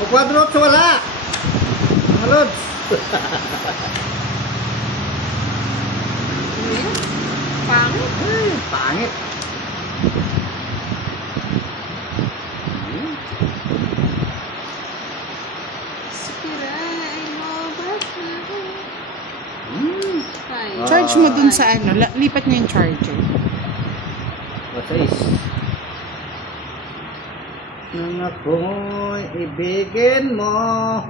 O 4-8 wala. Mga lods. Pangit. Ay, pangit. Sikiray mo ba? Charge mo dun sa ano, lipat niyo yung charger. What is? Nang ako'y ibigin mo,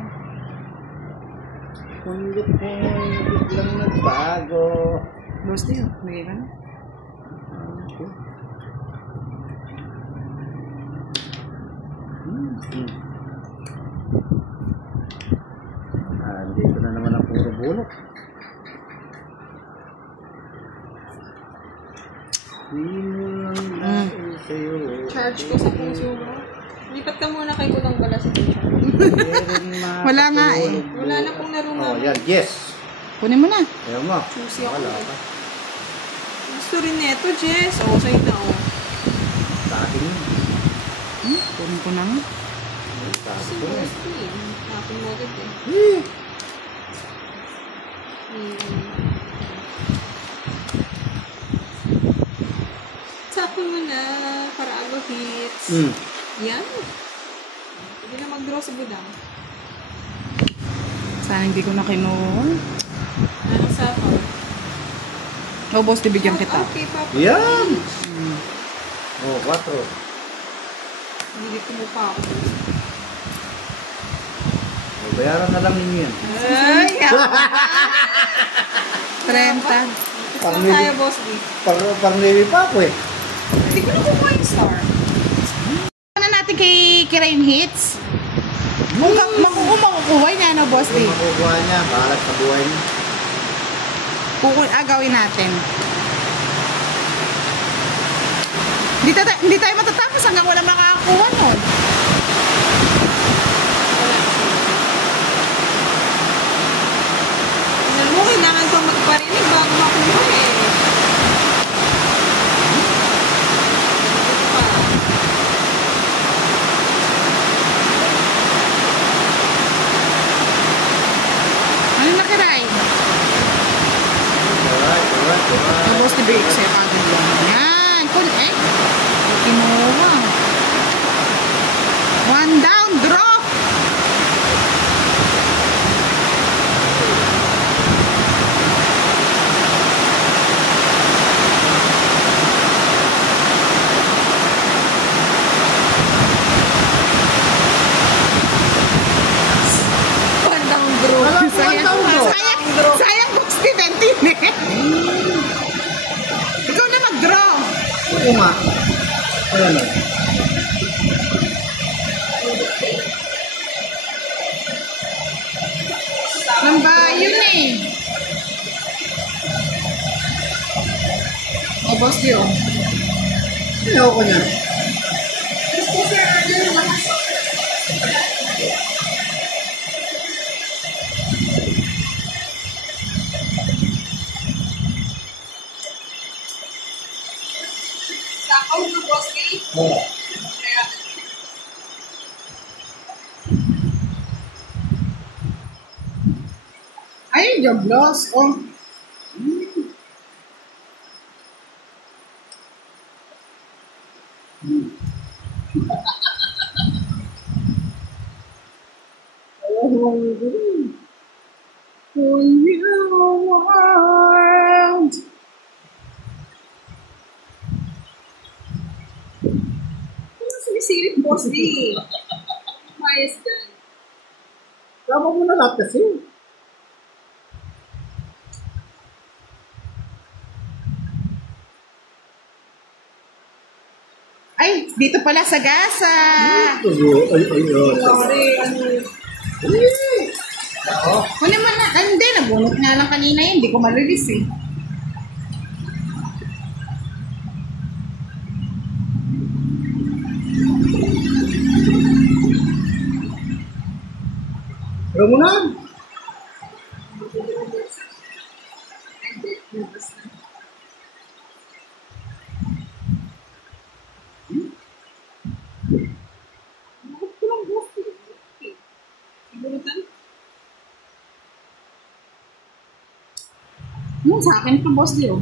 kundi ko'y biglang nagbago. Boss Dio, lagay ka na. Dito na naman ang puro bulok. Charge ko sa puso mo. Lipat ka muna kay Kutang Bala sa teacher. Wala nga eh. Wala na pong narungan. Oh, yan, yes. Kunin mo na. Ayaw mo. Susi ako. Wala ka. Gusto rin neto, Jess. O, sa'yo na, o. Sa akin yun. Kunin ko na nga. Sa Gusto akin mo, yun. gusto eh. Napin mo agad eh. Sapo mo na para alo hits. Yan. Hindi na mag-draw sa budang. Sana hindi ko na kinuha. Anong sapo? Oh, boss, bibigyan kita. Okay, Papa. Yan! Oh, 4. Hindi ko mo pa ako. Oh, bayaran na lang ninyo yan. Ay! 30. Saan tayo, Boss D? Parang navy pa ako eh. Hindi ko na kukuha yung star. Ano natin kay Kirain Hits? Makukuha niya, no, boss Kung D? makukuha niya, bahalag sa buhay niya. Gawin natin. Hindi tayo matatapos hanggang wala makakakuha nun. Tingnan mo, kailangan ko magparinig bago makuha eh. Ano na, Kiray? Alright. Boss D, break sa'yo kagad lang. Yan. Kinuha. One down, drop. Bandang draw. Sayang boss D, 20 eh. Ikaw na mag-draw. Oo nga. Ayan o. Nambayon eh. O, boss D, oh. Ayaw ko niya. Sakaw na, Boss D. Oo. Ayun, jablos. Oh. For you want. Ano sinisilip, Boss D? Mayas dyan. Tama mo na lahat kasi. Ay, dito pala sa gasa. Sorry, ano. Kunin mo na. Ay, hindi. Nabunot nga lang kanina yun. Hindi ko malilis eh. Pero mo na. Sa akin ito, boss Dio.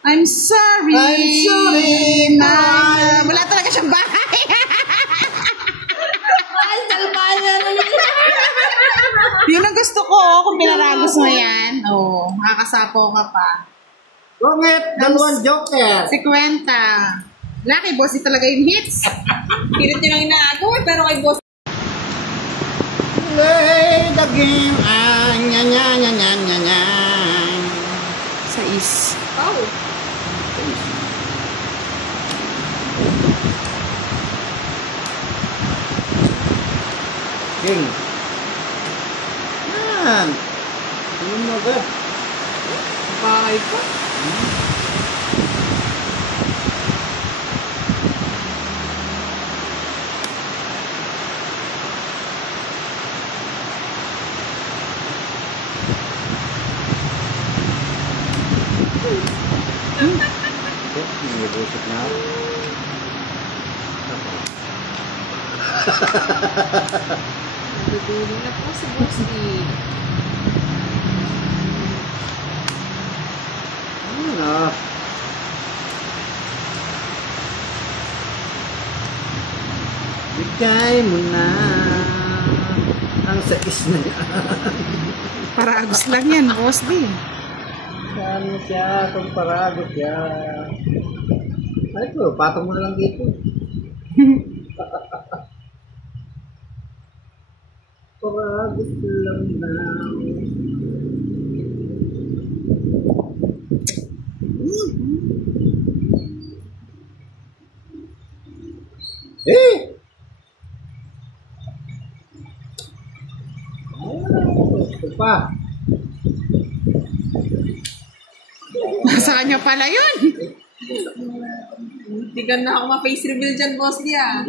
I'm sorry. Na wala talaga siyang bahay. Ay, salmana na Yun ang gusto ko, kung pinaragos mo yan. Oo, makakasapo ka pa. Gongit, dalawang joker. 50. Laki, boss, di talaga yung hits. Pilit nyo lang inaagaw eh, pero kay boss. Play the game. Nya nya nya nya nya nya. Sa is. Oh. King. Yan. Yun mo agad. Bahay pa. Nilibusok na ako. Nadudulo na po si boss eh. Ano? Bigay mo na ang sais na yan. Paragos lang yan, boss D. Saan mo siya? Kung paragot siya. Ay ko, patong mo na lang dito. Paragot lang na. Eh! Ito pa. Sa kanya pala yun. Tigan na ako ma-face reveal dyan, boss niya.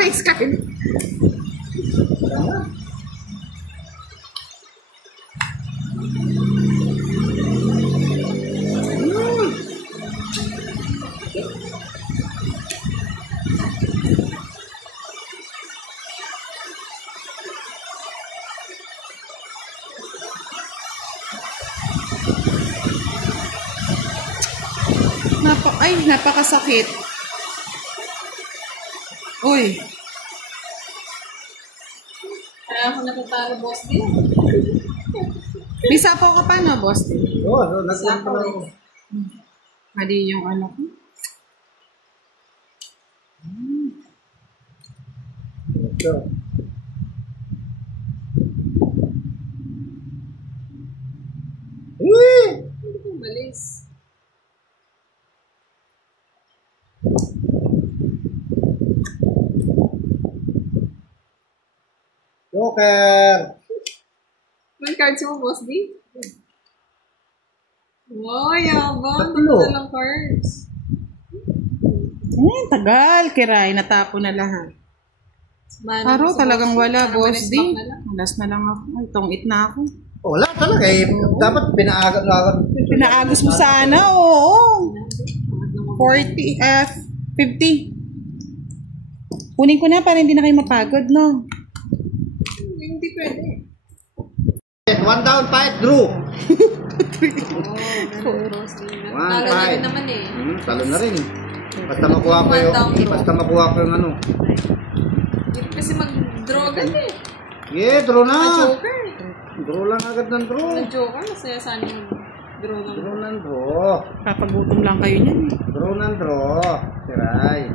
Face card. Napakasakit. Uy. Kaya ako natatalo, boss niya. May sapaw ka pa, no, boss? Oo, nagsasapaw ako. Mali yung ano ko. Ito. Malis. Joker! May cards mo, boss D? Wow, yabang. Tatlo. Tatlo lang cards. Tagal. Kiray, natapo na lahat. Aro, talagang wala, boss D. Malas na lang ako. Ay, tongit na ako. Wala talaga eh. Dapat pinaagad. Pinaagos mo sana, oo. 50. Kunin ko na para hindi na kayo mapagod, no? Hindi pwede. 1 down, 5, Drew. Boss D. One, Talo na five. rin naman eh. Talo na rin. Basta makuha ko yung ano. Hindi kasi mag-draw agad eh. Yeah, draw na. Joker. Draw lang agad ng draw. Joker, masaya sana yung draw ng Draw ng draw. Papagutom lang kayo niyan. Draw ng draw. Tiray.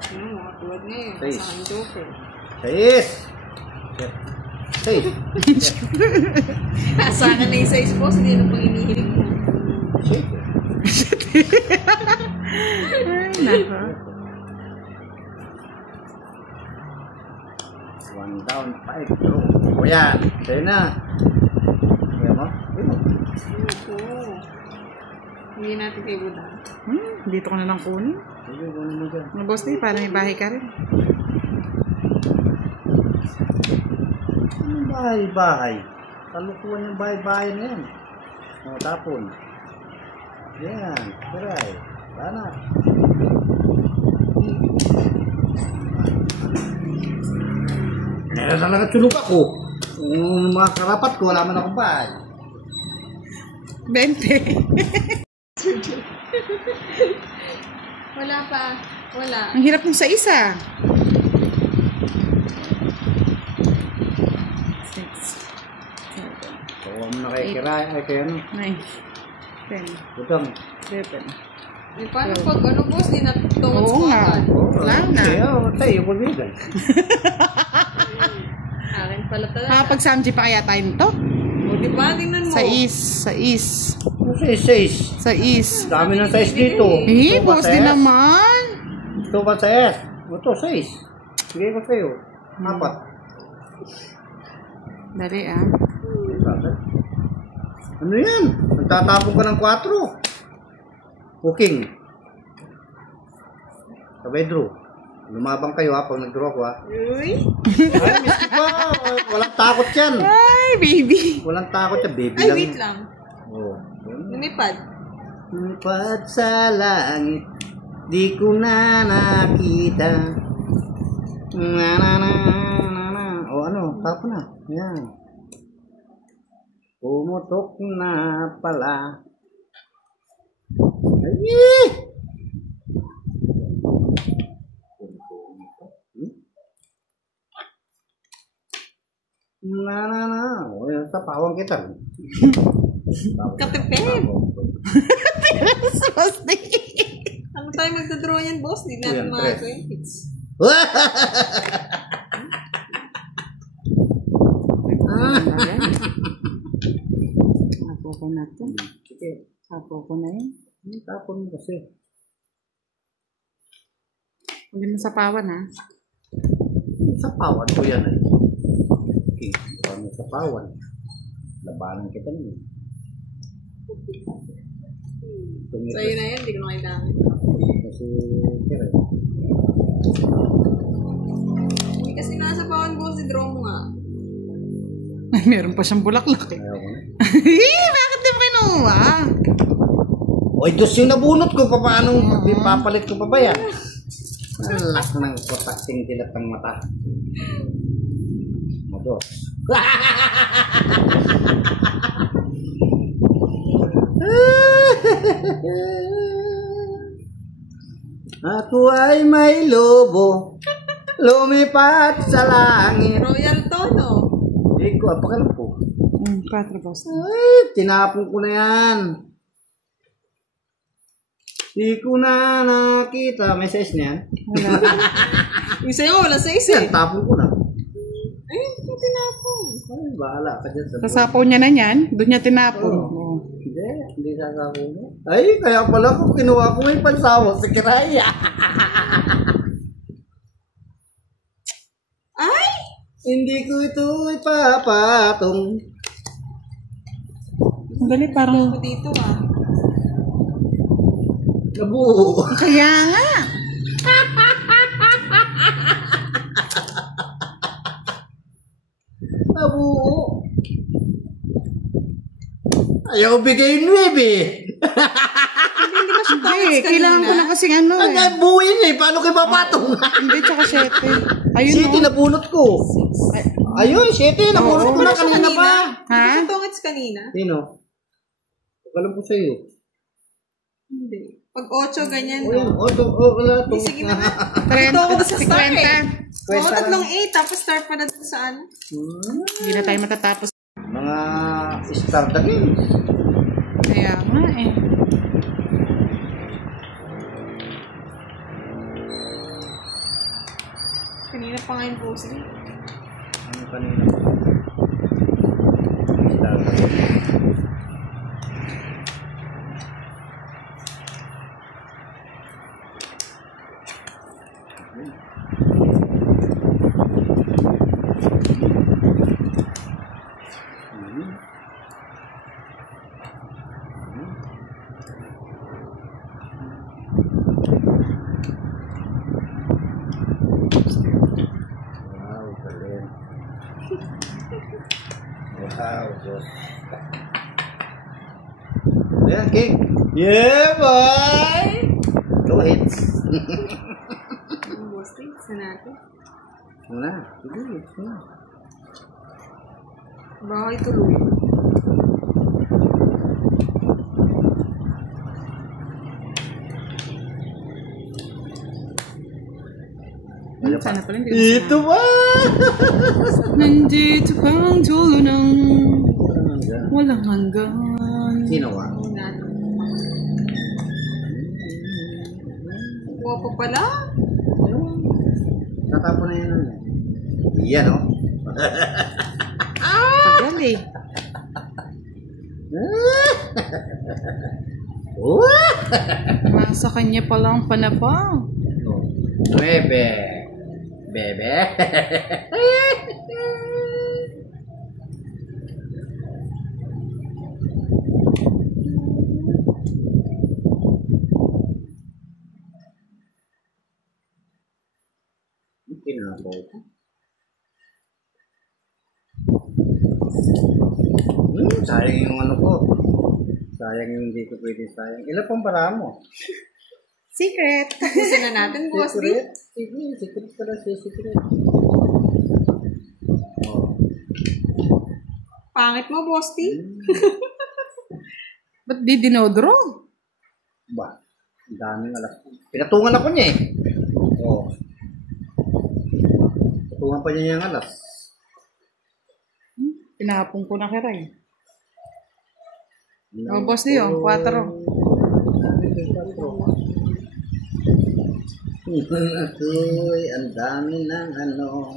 mga tulad ngayon. Face. Sa aking Joker. 6. Sana na yung size boss, hindi na pang inihilig mo. Ay, naka. 1 down, 5, draw. O yan. Sa'yo na. Kaya mo? Ito. Hindi natin kayo buda. Dito ko na lang kunin. Sige, gano'n mo dyan. Mga boss, para may bahay ka rin. Anong bahay-bahay? Kalukuhan yung bahay-bahay na yan. O, tapon. Yan. Tiray. Sana. Kaya talaga tulog ako. Mga karapat ko, wala man akong bahay. 20. Wala pa. Wala. Ang hirap ng sa isa. 6, 7, Tawa mo na kay Kiray, ay kay ano. 9, 10, Butang. 11. Eh, paano pag ano boss, di natutungod Oo nga. Wala na. Kaya, tayo, magbigay. Akin pala talaga. Pag Samji pa kaya tayo nito? O, di ba? Tingnan mo. Sa is. Ano sa 6? Dami ng size dito. Eh, Ito ba boss sa din S? naman. Ito ba sa S? Ito, 6. Bigay ko sa'yo. 4. Dali Ano yan? Nagtatapon ka ng 4. Cooking. Sabay draw. Lumabang kayo ha pag nag-draw ko ha. Uy. Ay, miski pa. Walang takot yan. Ay, baby. Walang takot yan. Baby Ay, lang. wait lang. Oh. Lumipad. Lumipad sa langit, di ko na nakita. Na. O ano, tapo na. Yan. Pumutok na pala. Ay! Na. O, yan, tapawang kita. Katipid. Boss din. Ano tayo magdodraw yan, boss? Di natin Yan, mga tres. 20s. Tapo ko na ito. Tapo ko na yun. Tapon mo kasi. Hindi mo sapawan ha. Sapawan ko yan eh. Okay, huwag mo sapawan. Labanan kita nun. Sa'yo na yan, di ko na kailangan. Kasi, kira eh. Hindi kasi nasa pawan, boss. I-draw mo nga. Ay, meron pa siyang bulaklak eh. Ayaw ko na. Bakit di pinuha? Oy, dos yung nabunot ko. Paano papalit ko pa ba yan? Ang lak ng kotaksing tilat ng mata. Modos. Ako ay may lobo, lumipat sa langit. Royal to, no? Hindi ko, apakal ko. 4 boss. Ay, tinapon ko na yan. Di ko na nakita. May size na yan? Wala. Yung sa'yo, wala sa isa. Yan, tapon ko na. Ay, ito tinapon. Ay, bahala ka dyan. Sasapaw niya na yan. Doon niya tinapon. Oo. Hindi sasapo mo. Ay, kaya pala kung kinuha ko may pansawa sa kiraya. Ay! Hindi ko ito ipapatong. Dali, parang... Ako dito, ah. Nabuo. Kaya nga. Nabuo. Ayaw bigay 9 eh. Hindi ba siya Hindi, tawag kailangan ko na kasing ano Ang eh. buuin eh. Paano kayo papatong? Hindi, tsaka 7. Ayun City no. nabunot ko. Ayun, 7. Nabunot ko na kanina pa. Ha? Hindi siya tungits kanina? Sino? Alam ko sa'yo. Hindi. Pag 8, ganyan, O yan. no? Wala to. Sige na nga. 30. Ito ako sa start eh. Oo, Kwenta lang. 3 8, tapos start pa na dun sa ano. Hindi na tayo matatapos. Mga start again. Kaya nga eh. Kanina pa nga yung posing. Ano kanina? Start again. Wow, galing. Wow, Diyos. Ayan, King. Yeah, boy! Go ahead. Yung posting, sa natin. Muna. Sige, muna. Bahay tuloy. Sana pala hindi Ito ba? Nandito kang tulo ng walang hanggan. Sino ba? Guwapo pala. Tatapon na yun. Yan, oh. Tagal eh. Nasa kanya palang panabang. Bebe. Bebe. Kinabaw ko. Sayang yung ano ko. Sayang yung hindi ko pwede sayang. Ilan pang para mo? Secret. Tapusin na natin, boss. Secret? Sige, secret pala siya, secret. Oh. Pangit mo, boss. Ba't di dinodro? Ba? Ang daming alas. Pinatungan ako niya eh. Oo. Pinatungan pa niya yung alas. Pinapong ko na kiray. Oh, boss di yun. 4. Uy, ang dami ng ano.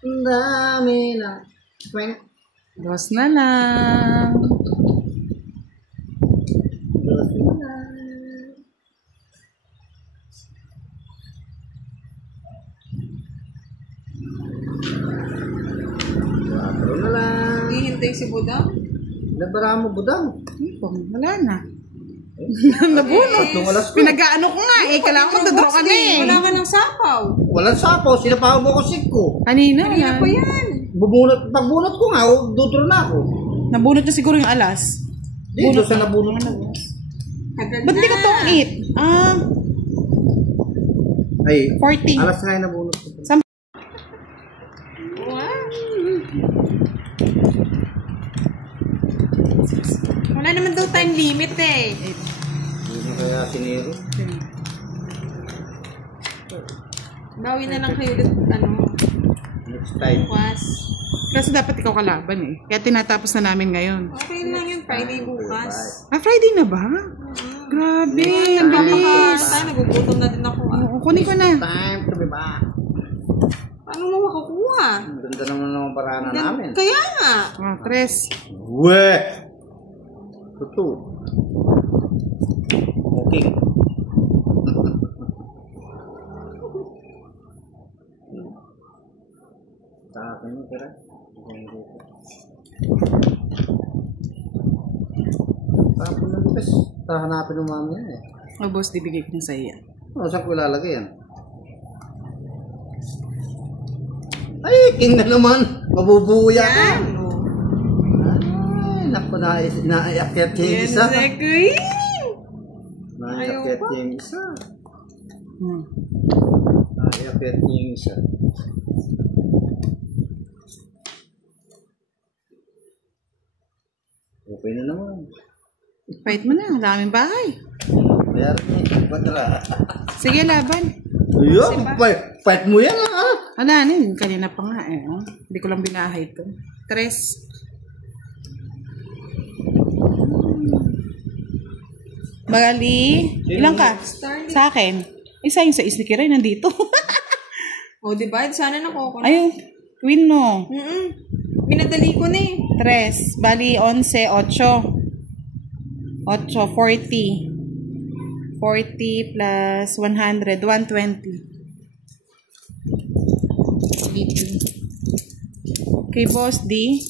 Ang dami ng... Boss na lang. Quatro na lang. Hihintay si Budang. Nabara mo budang. Wala na. Nabunot. Tatlong alas ko. Pinag-ano ko nga eh. Kailangan ko dodro ka na eh. Wala ka ng sapaw. Walang sapaw. Sinapaw mo ko ko. Kanina Kanina yan. pa yan. Pagbunot ko nga, dutro na ako. Nabunot na siguro yung alas. Dito sa nabunot na. Agad Ba't di ka tong 8? Ay, 40. alas nga yung nabunot ko. Wala naman daw time limit eh. Hindi mo kaya siniro. Bawi na lang kayo ulit, Next time. bukas. Kasi dapat ikaw kalaban eh. Kaya tinatapos na namin ngayon. Okay lang yun, Friday bukas. Friday na ba? Grabe. Ang bilis. Tayo, nagugutom na din ako. Oo, kunin ko na. Time to be back. Paano mo makukuha? Ang ganda naman ng paraan namin. Kaya nga. 3. We! Tutu. Okay. Sa akin yung tira. Tapos na bukas. Hanapin ng mami yan eh. Oh, boss, dibigay ko na sa iya. Ano saan ko ilalagay yan? Ay, king na naman. Mabubuya ka. Yan. Ay, naku, naiakyat niya yung isa. Naiakyat niya yung isa. Naiakyat niya yung isa. Okay na naman. Fight mo na. Ang daming bahay. Mayroon niya. Badra. Sige, laban. Ayun, fight mo yan ha. Wala nin. Kanina pa nga eh. Oh. Hindi ko lang binahay ito. 3. Bali. Ilang ka? Starling. Sa akin. Isa yung sa isnikiray nandito. O, diba? Sana nakuha. Ayun. Queen mo. Pinadali ko na eh. 3. Bali, 11, 8. 8, 40. 40 plus 100, 120. Okay, Boss D.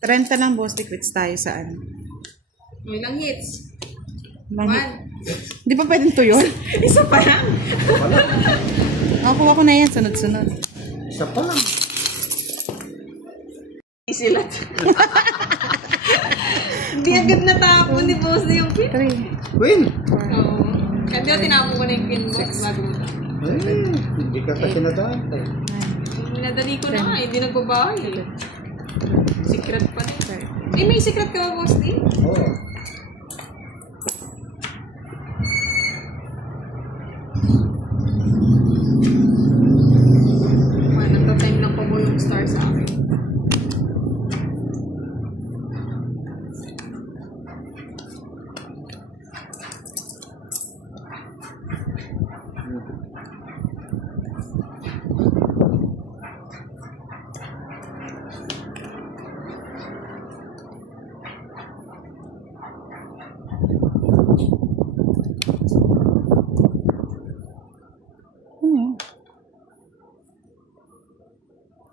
30 lang, Boss D. Quits tayo saan? Ilang hits? Lang. Di ba pwedeng to yun? Isa pa lang. Kuha ko na yan, sunod-sunod. Isa pa lang. Isilat. Hindi agad natapon ni Boss na yung pin. 3. Queen. Oo. Kasi tinapon ko na yung pin box bago mo. Ay, hindi ka kasi nag-aantay. 9. Pinadali ko na nga, hindi nagbabahay eh. Secret pa rin. Eh, may secret ka ba, Boss D? Oo. Nagta-time lang po mo yung star sa akin.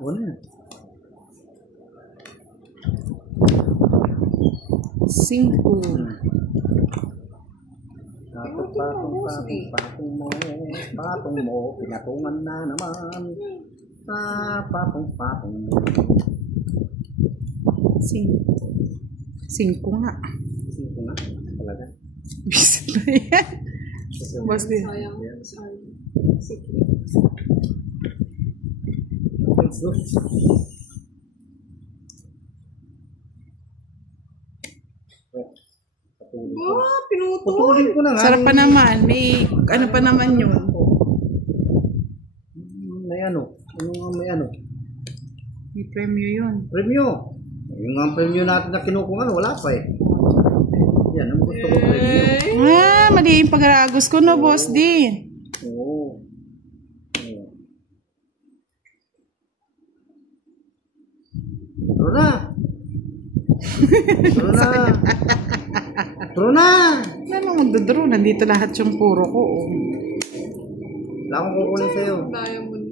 Ano yan? 5. Patong mo, pinatungan na naman. Patong mo. 5 nga. 5 na, talaga. Bisit na yan. Boss D. Sayang. Sorry. Secret. Oh, pinutol. Putulin ko na nga. Sarap pa naman. May ano pa naman yun. May ano? May ano? May premyo yun. Premyo. Yung nga premyo natin na kinukungan, wala pa eh. Yan, ang gusto ko premyo. Mali yung pag-aragos ko no, Boss D. Oo. Turo na! Turo na! Turo na! Ano magdodro? Nandito lahat yung puro ko. Wala akong kukunin sa'yo. Diamond.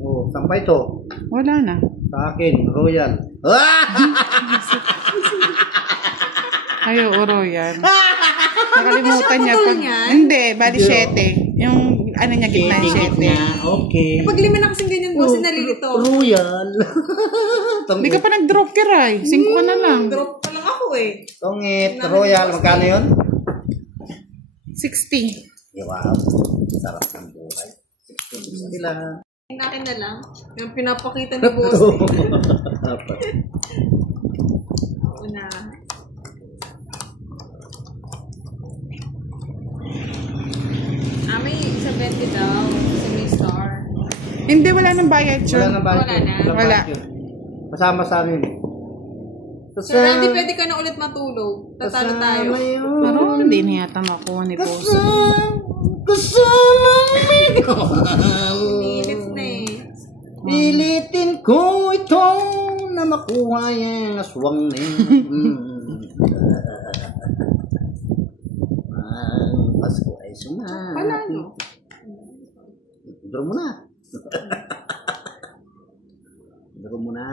Oo, saan pa ito? Wala na. Sa akin, Royal. Ayo, Royal. Nakalimutan niya. Putol niyan? Hindi, bali 7. Yung ano niya, gitna yung 7. Okay. Pag lima na kasing ganyan, Boss, nalilito. Royal. Hindi ka pa nag-drop, Kiray. 5 ka na lang. Drop pa lang ako eh. Tongit, Royal. Magkano yun? 60. Wow. Sarap ng buhay. 60 lang. Nakin na lang. Yung pinapakita ni Boss. Oo na. May 70 daw. Kasi may star. Hindi, wala nang bayad yun. Wala nang bayad. Wala na. Wala. Kasama sa amin. So, Randy, pwede ka na ulit matulog. Tatalo tayo. Pero hindi na yata makuha ni Boss. Kasama Init na eh. Pilitin ko ito na makuha yung aswang na yun. Ang Pasko ay sumahat. Panalo. Duro mo na. Duro mo na.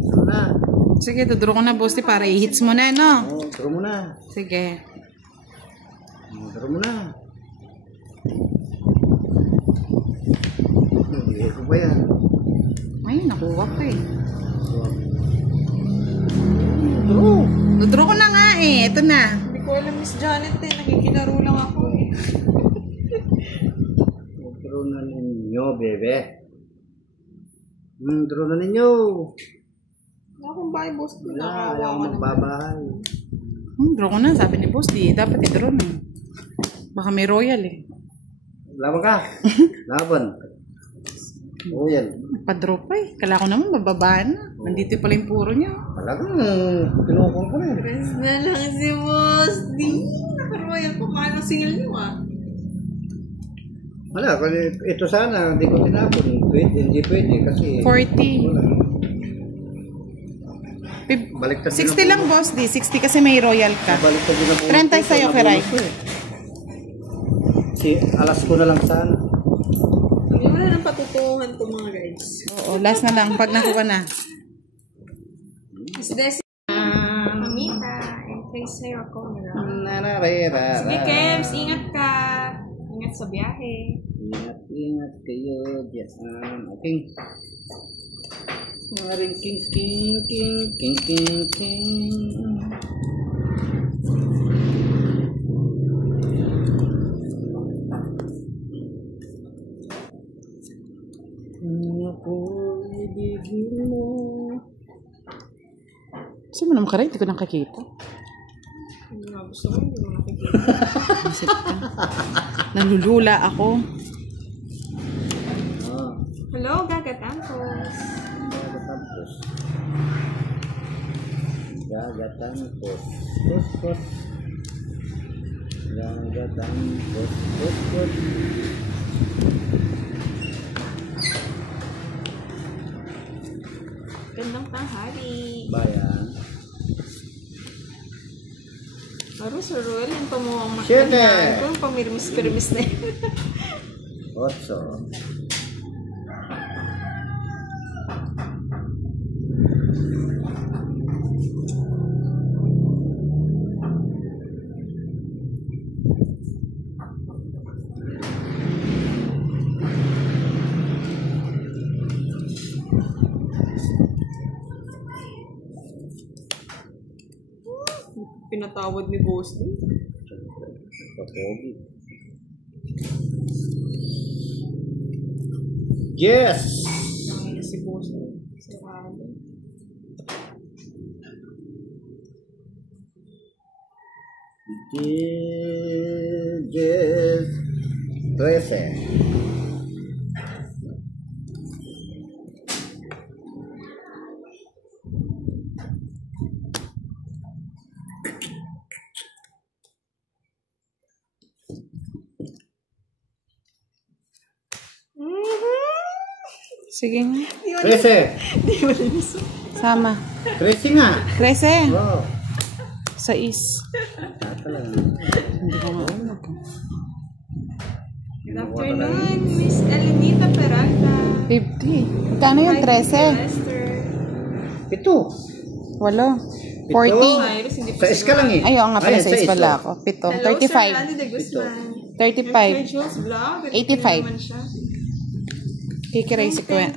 Duro na. Sige, duduro ko na, Boss D, para i-hits mo na, no? Oo, duro mo na. Sige. Duro mo na. Ito ba yan? Ay, nakuha ko eh. Duro. Duduro ko na nga eh. Ito na. Hindi ko alam, Miss Janet eh. Nakikilaro lang ako eh. Duro na ninyo, bebe. Duro na ninyo. Wala akong bahay, Boss. Wala, ayaw ko magbabahay. Draw ko na, sabi ni Boss D. Dapat i-draw na. Baka may Royal eh. Laban ka. Laban. Oo yan. Pa-draw pa eh. Kala ko naman bababaan na. Nandito pala yung puro niya. Talagang kinukong ko na. Press na lang si Boss D. Nakaroyal pa. Mahal ang single niyo ah. Wala, ito sana, hindi ko tinapon. Hindi pwede kasi... 40. Wala. Baliktad 60 lang, Boss D. 60 kasi may Royal ka. Baliktad din ang 30 sa'yo, Kiray. Alas ko na lang sana. Hindi mo na ng patutungan ko mga guys. Oo, last na lang. Pag nakuha na. Miss Desi. Mamita. And place sa'yo ako. Sige, Sige, Kems. Ingat ka. Ingat sa biyahe. Ingat kayo dyan. Okay. Maring king king king king king king. ko ibigin mo. Saan mo naman ka rin? Hindi ko nakakita. Hindi nga gusto ko, hindi mo nakikita. Isip ka. Nalulula ako. Ah, Hello, Gagatangkos. Gagatampos. Gagatampos. Pus. Gagatampos. Pus. Gandang tanghali. Bayan. Aro, Sir Ruel, yung pamuang Siyete. makakandaan ko, yung pamirmis-pirmis na yun. 8. Pinatawad ni Boss din. Papogi. Yes! Nakakita si Boss din. Sarado. Yes. 13. Sige nga. 13. Di ba linis? Sama. 13 nga. 13. Wow. 6. Talaga. Hindi ko nga ulag. Good afternoon, Miss Elenita Peralta. 50. Magkano yun? 13. Lester. 7. 8. 40. Cyrus, hindi pa Sa iska lang eh. Ay, oo nga pala. Ayan, 6 pala isa. ako. 7. Hello, Sir 35. Randy de Guzman. 35. Jules Vlog. 85. naman siya. Kikiraise ko yan.